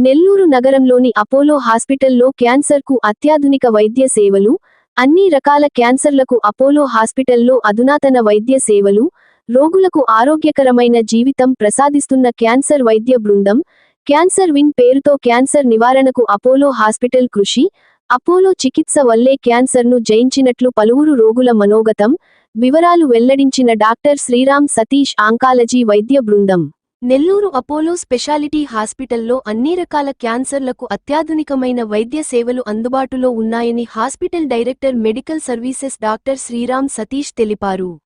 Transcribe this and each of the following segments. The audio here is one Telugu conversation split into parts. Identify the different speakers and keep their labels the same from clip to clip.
Speaker 1: నెల్లూరు నగరంలోని అపోలో హాస్పిటల్లో క్యాన్సర్కు అత్యాధునిక వైద్య సేవలు అన్ని రకాల క్యాన్సర్లకు అపోలో హాస్పిటల్లో అధునాతన వైద్య సేవలు రోగులకు ఆరోగ్యకరమైన జీవితం ప్రసాదిస్తున్న క్యాన్సర్ వైద్య బృందం క్యాన్సర్ విన్ పేరుతో క్యాన్సర్ నివారణకు అపోలో హాస్పిటల్ కృషి అపోలో చికిత్స వల్లే క్యాన్సర్ను జయించినట్లు పలువురు రోగుల మనోగతం వివరాలు వెల్లడించిన డాక్టర్ శ్రీరామ్ సతీష్ ఆంకాలజీ వైద్య బృందం. నెల్లూరు అపోలో స్పెషాలిటీ హాస్పిటల్లో అన్ని రకాల క్యాన్సర్లకు అత్యాధునికమైన వైద్య సేవలు అందుబాటులో ఉన్నాయని hospital director medical services doctor Sriram Satish తెలిపారు.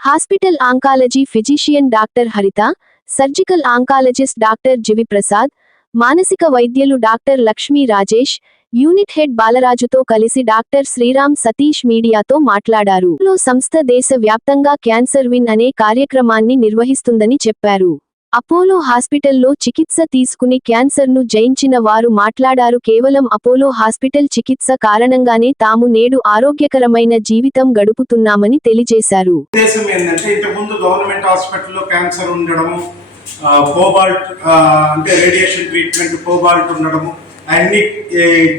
Speaker 1: Hospital oncology physician doctor Haritha surgical oncologist doctor GV Prasad మానసిక వైద్యులు doctor Lakshmi Rajesh unit head బాలరాజుతో కలిసి డాక్టర్ శ్రీరామ్ సతీష్ మీడియాతో మాట్లాడారు. లో సంస్థ దేశ వ్యాప్తంగా క్యాన్సర్ విన్ అనే కార్యక్రమాన్ని నిర్వహిస్తుందని చెప్పారు. అపోలో హాస్పిటల్లో చికిత్స తీసుకుని క్యాన్సర్ను జయించిన వారు మాట్లాడారు కేవలం అపోలో హాస్పిటల్ చికిత్స కారణంగానే తాము నేడు ఆరోగ్యకరమైన జీవితం గడుపుతున్నామని తెలియజేశారు.
Speaker 2: ఉద్దేశం ఏంటంటే ఇంతకుముందు గవర్నమెంట్ హాస్పిటల్లో క్యాన్సర్ ఉండడము కోబాల్ట్ అంటే రేడియేషన్ ట్రీట్మెంట్ కోబాల్ట్ ఉండడము అన్ని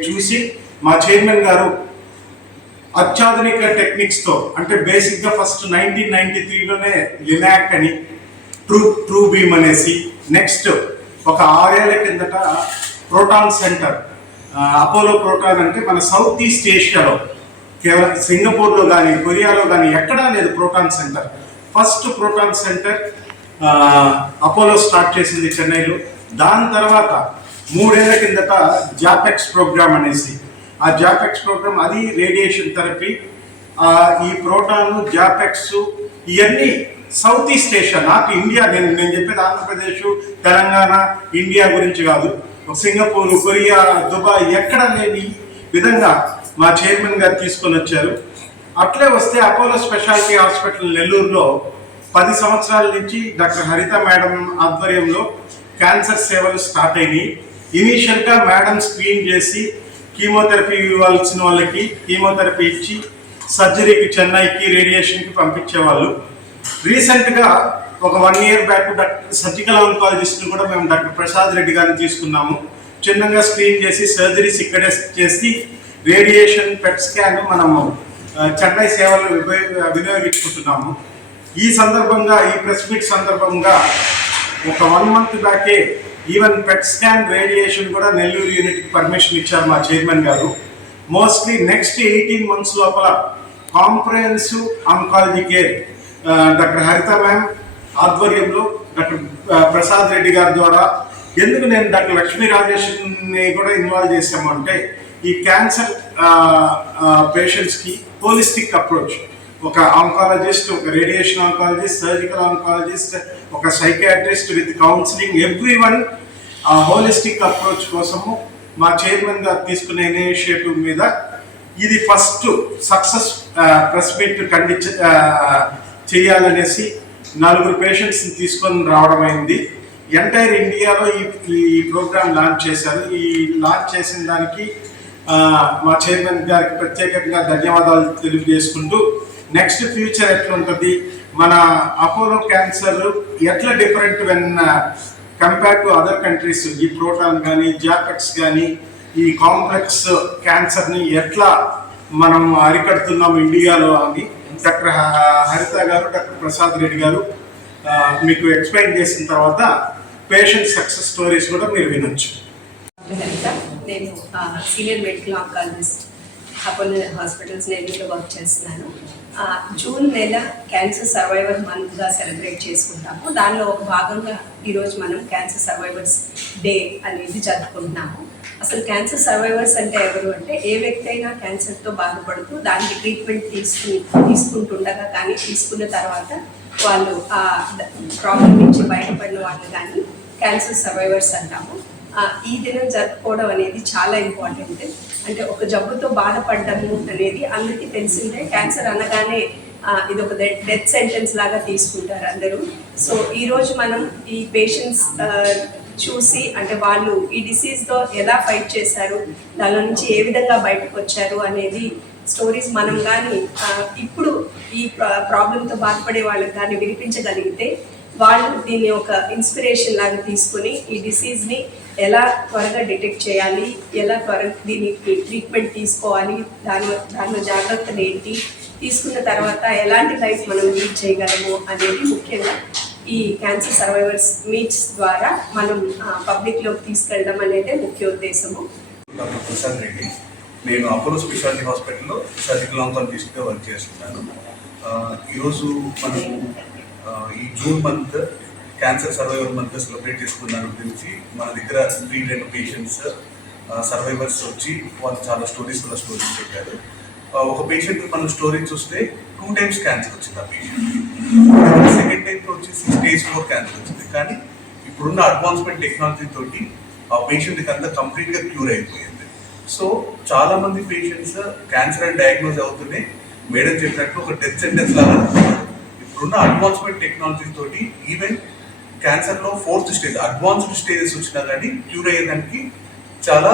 Speaker 2: చూసి మా చైర్మన్ గారు అత్యాధునిక టెక్నిక్స్తో అంటే బేసిక్గా ఫస్ట్ నైన్టీన్ నైన్టీ త్రీలోనే లినాక్ అని ట్రూ ట్రూ బీమ్ అనేసి. నెక్స్ట్ ఒక ఆరేళ్ళ కిందట ప్రోటాన్ సెంటర్. అపోలో ప్రోటాన్ అంటే మన సౌత్ ఈస్ట్ ఏషియాలో కేవలం సింగపూర్లో కానీ కొరియాలో కానీ ఎక్కడా లేదు proton centre. First proton centre Apollo start చేసింది చెన్నైలో. దాని తర్వాత మూడేళ్ళ కిందట జాపెక్స్ ప్రోగ్రామ్ అనేసి. ఆ జాపెక్స్ ప్రోగ్రామ్ అది రేడియేషన్ థెరపీ. ఈ ప్రోటాన్ జాపెక్స్ ఇవన్నీ సౌత్ ఈస్ట్ ఏషియా నాకు ఇండియా నేను నేను చెప్పేది ఆంధ్రప్రదేశ్ తెలంగాణ ఇండియా గురించి కాదు. సింగపూర్ కొరియా దుబాయ్ ఎక్కడ లేని విధంగా మా చైర్మన్ గారు తీసుకొని వచ్చారు. అట్లే వస్తే అపోలో స్పెషాలిటీ హాస్పిటల్ నెల్లూరులో పది సంవత్సరాల నుంచి డాక్టర్ హరిత మేడం ఆధ్వర్యంలో క్యాన్సర్ సేవలు స్టార్ట్ అయినాయి. ఇనీషియల్గా మేడం స్క్రీన్ చేసి కీమోథెరపీ ఇవ్వాల్సిన వాళ్ళకి కీమోథెరపీ ఇచ్చి సర్జరీకి చెన్నైకి రేడియేషన్కి పంపించేవాళ్ళు. రీసెంట్గా ఒక one year back doctor surgical ఆంకాలజిస్ట్ని కూడా మేము డాక్టర్ ప్రసాద్ రెడ్డి గారిని తీసుకున్నాము. చిన్నగా స్క్రీన్ చేసి సర్జరీస్ ఇక్కడే చేసి రేడియేషన్ పెట్ స్కాన్ మనము చెన్నై సేవలు వినియోగించుకుంటున్నాము. ఈ సందర్భంగా ఈ ప్రెస్ మీట్ సందర్భంగా ఒక వన్ మంత్ బ్యాకే ఈవెన్ పెట్ స్కాన్ రేడియేషన్ కూడా నెల్లూరు యూనిట్కి పర్మిషన్ ఇచ్చారు మా చైర్మన్ గారు. మోస్ట్లీ నెక్స్ట్ ఎయిటీన్ మంత్స్ లోపల comprehensive oncology care doctor Haritha ma'am ఆధ్వర్యంలో డాక్టర్ ప్రసాద్ రెడ్డి గారి ద్వారా ఎందుకు నేను డాక్టర్ లక్ష్మీ రాజేష్ని కూడా ఇన్వాల్వ్ చేశాము అంటే ఈ క్యాన్సర్ పేషెంట్స్కి హోలిస్టిక్ అప్రోచ్. ఒక ఆంకాలజిస్ట్ ఒక రేడియేషన్ ఆంకాలజిస్ట్ సర్జికల్ ఆంకాలజిస్ట్ ఒక psychiatrist with counselling every one ఆ హోలిస్టిక్ అప్రోచ్ కోసము మా చైర్మన్ గారు తీసుకునే ఇనిషియేటివ్ మీద ఇది ఫస్ట్ సక్సెస్ ప్రెస్ మీట్ కండి చేయాలనేసి నలుగురు పేషెంట్స్ని తీసుకొని రావడం అయింది. ఎంటైర్ ఇండియాలో ఈ ఈ ప్రోగ్రామ్ లాంచ్ చేశారు. ఈ లాంచ్ చేసిన దానికి మా చైర్మన్ గారికి ప్రత్యేకంగా ధన్యవాదాలు తెలియజేసుకుంటూ నెక్స్ట్ ఫ్యూచర్ ఎట్లుంటుంది? మన అపోలో క్యాన్సర్ ఎట్లా different when compare to other countries? ఈ ప్రోటాన్ కానీ జాపెక్స్ కానీ ఈ కాంప్లెక్స్ క్యాన్సర్ని ఎట్లా మనం అరికడుతున్నాం ఇండియాలో అని డాక్టర్ హరిత గారు డాక్టర్ ప్రసాద్ రెడ్డి గారు మీకు ఎక్స్ప్లెయిన్ చేసిన తర్వాత పేషెంట్ సక్సెస్ స్టోరీస్ కూడా మీరు వినొచ్చు.
Speaker 3: నేను senior medical oncologist Apollo hospitals నెల్లూరులో వర్క్ చేస్తున్నాను. జూన్ నెల క్యాన్సర్ సర్వైవర్ మంత్గా సెలబ్రేట్ చేసుకుంటాము. దానిలో ఒక భాగంగా ఈరోజు మనం క్యాన్సర్ సర్వైవర్స్ డే అనేది జరుపుకుంటున్నాము. అసలు క్యాన్సర్ సర్వైవర్స్ అంటే ఎవరు అంటే ఏ వ్యక్తి అయినా క్యాన్సర్తో బాధపడుతూ దానికి ట్రీట్మెంట్ తీసుకు తీసుకుంటుండగా కానీ తీసుకున్న తర్వాత వాళ్ళు ఆ ప్రాబ్లం నుంచి బయటపడిన వాళ్ళు కానీ క్యాన్సర్ సర్వైవర్స్ అంటాము. ఈ దినం జరుపుకోవడం అనేది చాలా ఇంపార్టెంట్. అంటే ఒక జబ్బుతో బాధపడ్డము అనేది అందరికీ తెలిసిందే. క్యాన్సర్ అనగానే ఇది ఒక డెత్ సెంటెన్స్ లాగా తీసుకుంటారు అందరూ. సో ఈరోజు మనం ఈ పేషెంట్స్ చూసి అంటే వాళ్ళు ఈ డిసీజ్తో ఎలా ఫైట్ చేశారు దానిలో నుంచి ఏ విధంగా బయటకు వచ్చారు అనేది స్టోరీస్ మనం కానీ ఇప్పుడు ఈ ప్రాబ్లంతో బాధపడే వాళ్ళకి కానీ వినిపించగలిగితే వాళ్ళు దీన్ని ఒక ఇన్స్పిరేషన్ లాగా తీసుకుని ఈ డిసీజ్ని ఎలా త్వరగా డిటెక్ట్ చేయాలి ఎలా త్వరగా దీనికి ట్రీట్మెంట్ తీసుకోవాలి దాని దానిలో జాగ్రత్తలు ఏంటి తీసుకున్న తర్వాత ఎలాంటి లైఫ్ మనం లీడ్ చేయగలము అనేది ముఖ్యంగా ఈ క్యాన్సర్ సర్వైవర్స్ మీట్స్ ద్వారా మనం పబ్లిక్లోకి తీసుకెళ్ళడం అనేది ముఖ్య ఉద్దేశము.
Speaker 4: డాక్టర్ ప్రసాద్ రెడ్డి నేను అపోలో స్పెషాలిటీ హాస్పిటల్లో సర్జికల్ ఆంకాలజిస్ట్గా వర్క్ చేస్తున్నాను. ఈరోజు మనం ఈ June month cancer survivor month celebrate చేసుకున్నారు గురించి మన దగ్గర త్రీ రెండు పేషెంట్స్ సర్వైవర్స్ వచ్చి వాళ్ళు చాలా స్టోరీస్ కూడా స్టోరీస్ చెప్పారు ఒక పేషెంట్ మనం స్టోరీ చూస్తే టూ టైమ్స్ క్యాన్సర్ వచ్చింది ఆ పేషెంట్ సెకండ్ టైంలో వచ్చేసి స్టేజ్ ఫోర్ క్యాన్సర్ వచ్చింది. కానీ ఇప్పుడున్న అడ్వాన్స్మెంట్ టెక్నాలజీ తోటి ఆ పేషెంట్కి అంతా కంప్లీట్గా క్యూర్ అయిపోయింది. సో చాలా మంది పేషెంట్స్ క్యాన్సర్ అని డయాగ్నోజ్ అవుతూనే మేడం చెప్పినట్టు ఒక డెత్ సెంటెన్స్ లాగా ఇప్పుడున్న అడ్వాన్స్మెంట్ టెక్నాలజీ తోటి ఈవెన్ క్యాన్సర్లో ఫోర్త్ స్టేజ్ అడ్వాన్స్డ్ స్టేజెస్ వచ్చినా కానీ క్యూర్ అయ్యేదానికి చాలా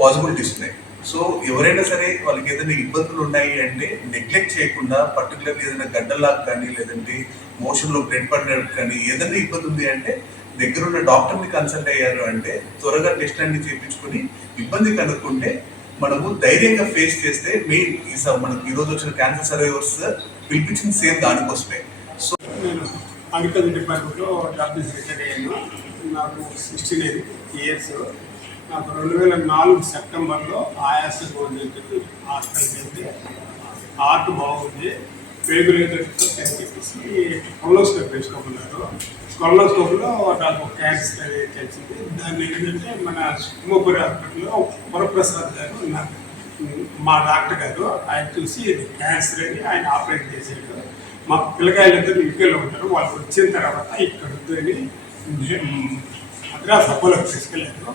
Speaker 4: పాసిబిలిటీస్ ఉన్నాయి. సో ఎవరైనా సరే వాళ్ళకి ఏదైనా ఇబ్బందులు ఉన్నాయి అంటే నెగ్లెక్ట్ చేయకుండా పర్టికులర్ ఏదైనా గడ్డలాగా కానీ లేదంటే మోషన్లో బ్లడ్ పడినట్టు కానీ ఏదైనా ఇబ్బంది ఉంది అంటే దగ్గరున్న డాక్టర్ని కన్సల్ట్ అయ్యారు అంటే త్వరగా టెస్ట్ అన్ని చేయించుకొని ఇబ్బంది కనుక్కుంటే మనము ధైర్యంగా ఫేస్ చేస్తే మెయిన్ ఈ మనకి ఈరోజు వచ్చిన క్యాన్సర్ సర్వైవర్స్ uh, పిలిపించిన సేమ్ దానికోసమే.
Speaker 5: అగ్రికల్చర్ డిపార్ట్మెంట్లో జాబ్ చేసి రిటైర్ అయ్యాను. నాకు సిక్స్టీ నైన్ ఇయర్స్ నాకు రెండు వేల నాలుగు సెప్టెంబర్లో ఆయాస గోల్డ్ చెప్పి హాస్పిటల్కి వెళ్తే హార్ట్ బాగుంది. పేగులు అని చెప్పేసి కొలోస్కోప్ వేసుకోమన్నారు కొలోస్కోప్లో నాకు క్యాన్సర్ అనేది తెలిసింది దాన్ని ఏంటంటే మన సుమపురి హాస్పిటల్లో వరప్రసాద్ గారు నా మా డాక్టర్ గారు ఆయన చూసి క్యాన్సర్ అని ఆయన ఆపరేట్ చేశాడు. మా పిల్లకాయలందరూ యూకేలో ఉంటారు. వాళ్ళు వచ్చిన తర్వాత ఇక్కడ వద్దని మద్రాస్ అపోలోకి తీసుకెళ్ళారు.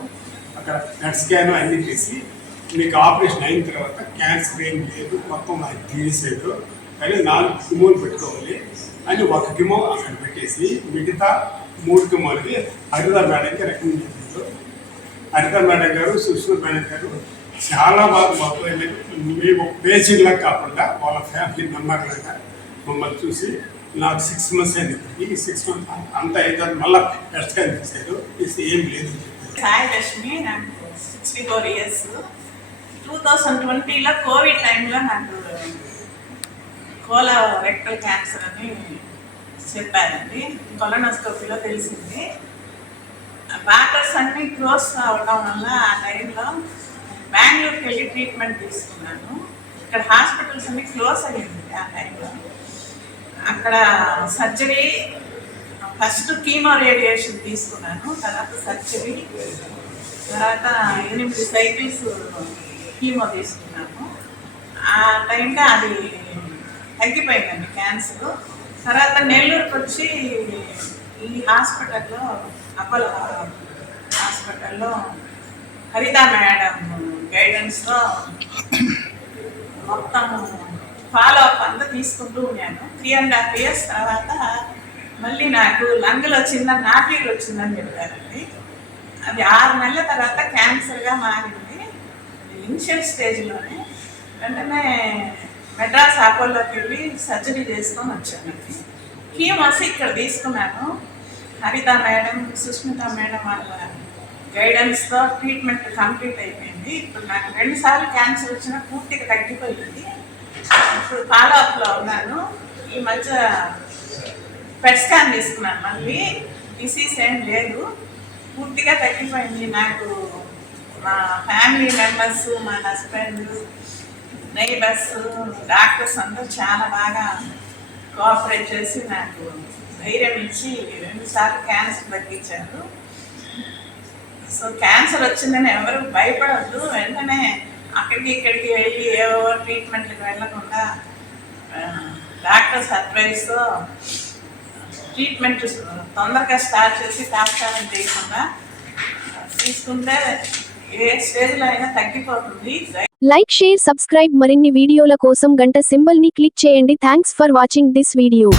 Speaker 5: అక్కడ బ్లడ్ స్కాన్ అన్నీ చేసి మీకు ఆపరేషన్ అయిన తర్వాత క్యాన్సర్ ఏం లేదు. మొత్తం అది తీసేదు కానీ నాలుగు కిమోలు పెట్టుకోవాలి అని ఒక కిమో అక్కడ పెట్టేసి మిగతా మూడు కిమోలకి హరిత మేడంకి రికమెండ్ చేశారు. హరిత మేడం గారు సుష్మ మేడం గారు చాలా బాగా మొత్తం మేము పేషెంట్ లాగా కాకుండా వాళ్ళ ఫ్యామిలీ మెంబర్ లాగా మమ్మల్ని చూసి నాకు సిక్స్ మంత్స్ అయింది. ఈ సిక్స్ మంత్స్ అంత అయిన మళ్ళీ టెస్ట్ కానీ ఏం లేదు అని
Speaker 6: హాయ్ లక్ష్మి నాకు sixty four years two thousand ట్వంటీలో కోవిడ్ టైంలో నాకు కోలా రెక్టల్ క్యాన్సర్ అని చెప్పారండి. కొలనోస్కోపీలో తెలిసింది. డాక్టర్స్ అన్నీ క్లోజ్ అవడం వల్ల ఆ టైంలో బెంగళూరుకి వెళ్ళి ట్రీట్మెంట్ తీసుకున్నాను. ఇక్కడ హాస్పిటల్స్ అన్నీ క్లోజ్ అయ్యింది ఆ టైంలో అక్కడ సర్జరీ ఫస్ట్ కీమో రేడియేషన్ తీసుకున్నాను తర్వాత సర్జరీ తర్వాత ఎనిమిది సైకిల్స్ కీమో తీసుకున్నాను. ఆ టైంలో అది తగ్గిపోయిందండి క్యాన్సర్ తర్వాత నెల్లూరుకి వచ్చి ఈ హాస్పిటల్లో అపోలో హాస్పిటల్లో హరిత మేడం గైడెన్స్లో మొత్తం ఫాలో అప్ అంతా తీసుకుంటూ ఉన్నాను. త్రీ అండ్ హాఫ్ ఇయర్స్ తర్వాత మళ్ళీ నాకు లంగ్లో చిన్న నాపీలు వచ్చిందని చెప్పారండి. అది ఆరు నెలల తర్వాత క్యాన్సర్గా మారింది. ఇనిషియల్ స్టేజ్లోనే వెంటనే మెడ్రాస్ ఆపోలోకి వెళ్ళి సర్జరీ చేసుకొని వచ్చాను. కీమోస్ ఇక్కడ తీసుకున్నాను. హరిత మేడం సుష్మిత మేడం వాళ్ళ గైడెన్స్తో ట్రీట్మెంట్ కంప్లీట్ అయిపోయింది. ఇప్పుడు నాకు రెండుసార్లు క్యాన్సర్ వచ్చినా పూర్తిగా తగ్గిపోయింది. ఇప్పుడు ఫాలో అప్లో ఉన్నాను. ఈ మధ్య పెట్ స్కాన్ తీసుకున్నాను. మళ్ళీ డిసీజ్ ఏం లేదు. పూర్తిగా తగ్గిపోయింది నాకు. మా ఫ్యామిలీ మెంబర్స్ మా హస్బెండ్ నైబర్స్ డాక్టర్స్ అందరూ చాలా బాగా కోఆపరేట్ చేసి నాకు ధైర్యం ఇచ్చి రెండుసార్లు క్యాన్సర్ తగ్గించారు. సో క్యాన్సర్ వచ్చిందని ఎవరు భయపడద్దు. వెంటనే అక్కడికి ఇక్కడికి వెళ్ళి ఏవో ట్రీట్మెంట్లకు వెళ్ళకుండా ఆ, డాక్టర్స్ అడ్వైస్తో ట్రీట్మెంట్ తొందరగా స్టార్ట్ చేసి తాత్కాలం చేయకుండా తీసుకుంటే ఏ స్టేజ్లో అయినా తగ్గిపోతుంది.
Speaker 1: లైక్ షేర్ సబ్స్క్రైబ్ మరిన్ని వీడియోల కోసం గంట సింబల్ని క్లిక్ చేయండి. Thanks for watching this video.